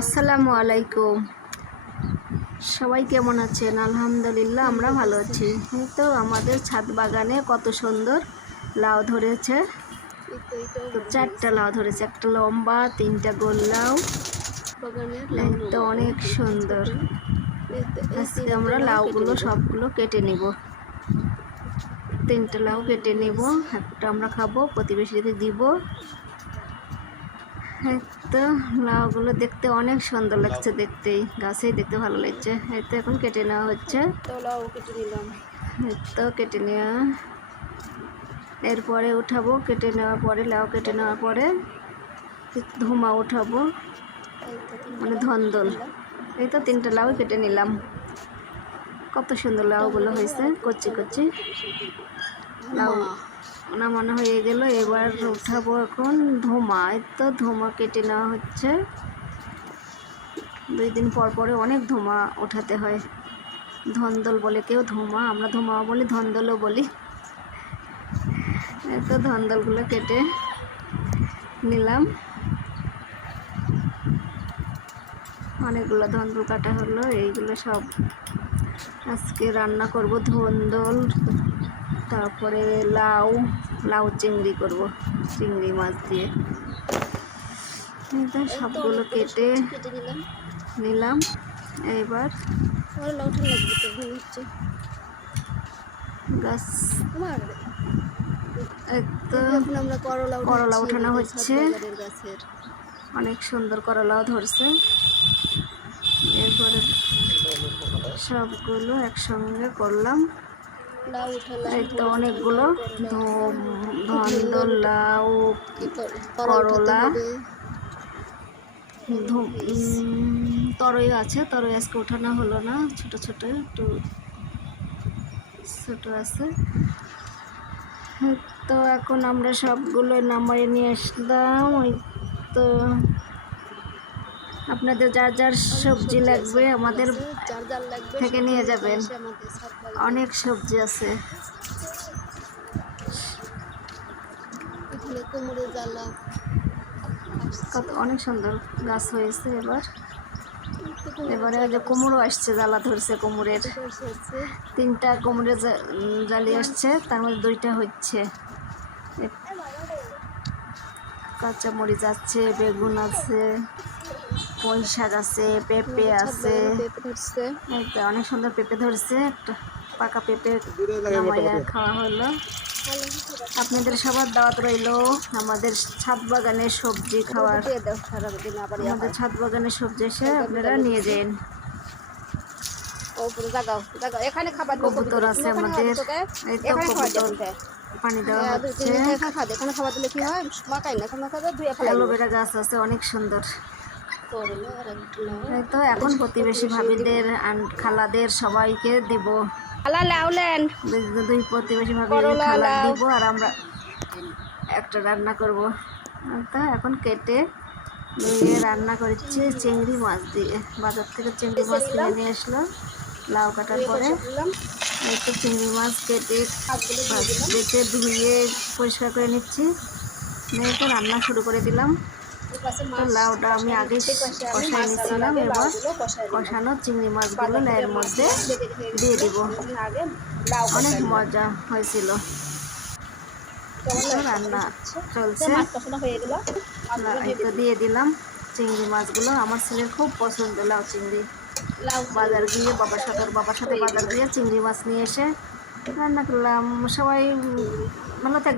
আসসালামু আলাইকুম। সবাই কেমন আছেন? আলহামদুলিল্লাহ আমরা ভালো আছি। এই তো আমাদের ছাদ বাগানে কত সুন্দর লাউ ধরেছে। তো 4টা লাউ ধরেছে, একটা লম্বা, 3টা গোল লাউ। এই তো অনেক সুন্দর। আজকে আমরা লাউগুলো সবগুলো কেটে নিব। 3টা লাউ কেটে নিব, একটা আমরা খাবো, প্রতিবেশীদের দিব। তো লাউগুলো দেখতে অনেক সুন্দর লাগছে, দেখতেই গাছেই দেখতে ভালো লাগছে। এই তো এখন কেটে নেওয়া হচ্ছে। তো লাউ কেটে নিলাম। তো কেটে নেওয়া, এরপরে উঠাবো। কেটে নেওয়ার পরে লাউ কেটে নেওয়ার পরে ধুমা উঠাবো, মানে ধন্দল। এই তো 3টা লাউ কেটে নিলাম। কত সুন্দর লাউগুলো হয়েছে, কচি কচি লাউ নামানো হয়ে গেল। এবার উঠাবো এখন ধুমা। এই তো ধুমা কেটে নেওয়া হচ্ছে। 2 দিন পর পরে অনেক ধুমা ওঠাতে হয়। ধন্দল বলে কেউ ধুমা, আমরা ধুমাও বলি, ধন্দলও বলি। এই তো ধন্দলগুলো কেটে নিলাম। অনেকগুলো ধন্দল কাটা হলো। এইগুলো সব আজকে রান্না করব। ধন্দল, তারপরে লাউ, লাউ চিংড়ি করব, চিংড়ি মাছ দিয়ে। সবগুলো কেটে নিলাম। এইবার গাছ করলা উঠানো হচ্ছে। অনেক সুন্দর করলাও ধরছে। এরপরে সবগুলো একসঙ্গে করলাম। এই তো অনেকগুলো ধন্দল, লাউ, করলা, তরই আছে। তরই আজকে উঠানো হলো না, ছোট ছোট একটু ছোট আছে। তো এখন আমরা সবগুলো নামাই নিয়ে আসলাম। ওই তো আপনাদের যার যার সবজি লাগবে আমাদের থেকে নিয়ে যাবেন, অনেক সবজি আছে। কত অনেক সুন্দর গাছ হয়েছে। এবারে যে কুমড়ো আসছে, জ্বালা ধরছে কুমড়ের। 3টা কুমড়ের জালি আসছে, তার মধ্যে 2টা হচ্ছে। কাঁচামরিচ আছে, বেগুন আছে, পুঁই শাক আছে, পেঁপে আছে। অনেক সুন্দর পেঁপে ধরছে। একটা পাকা পেঁপে নামাইয়া খাওয়া হলো। আপনাদের সবার দাওয়াত রইল আমাদের ছাদ বাগানের সবজি খাওয়ার। আমাদের ছাদ বাগানের সবজি এসে আপনারা নিয়ে যান। কবুতর আছে আমাদের। এই তো কবুতর পানি দেওয়া হচ্ছে। অ্যালোভেরা গাছ আছে, অনেক সুন্দর। এই তো এখন প্রতিবেশী ভাবিদের, খালাদের সবাইকে দিব। 2 প্রতিবেশী ভাবিদের খালা দিব, আর আমরা একটা রান্না করব। তো এখন কেটে নিয়ে রান্না করছি চিংড়ি মাছ দিয়ে। বাজার থেকে চিংড়ি মাছ কিনে নিয়ে আসলো লাউ কাটার পরে। এই তো চিংড়ি মাছ কেটে বেটে ধুয়ে পরিষ্কার করে নিচ্ছি। নিয়ে তো রান্না শুরু করে দিলাম। তো লাউটা আমি আগে কষাই নিচ্ছিলাম। এবার কষানো চিংড়ি মাছগুলো লাউয়ের মধ্যে দিয়ে দিব। অনেক মজা হয়েছিল। রান্না চলছে, তো দিয়ে দিলাম চিংড়ি মাছগুলো। আমার ছেলের খুব পছন্দ লাউ চিংড়ি। বাজার গিয়ে বাবার সাথে বাজার গিয়ে চিংড়ি মাছ নিয়ে এসে রান্না করলাম। সবাই ভালো থাকবে।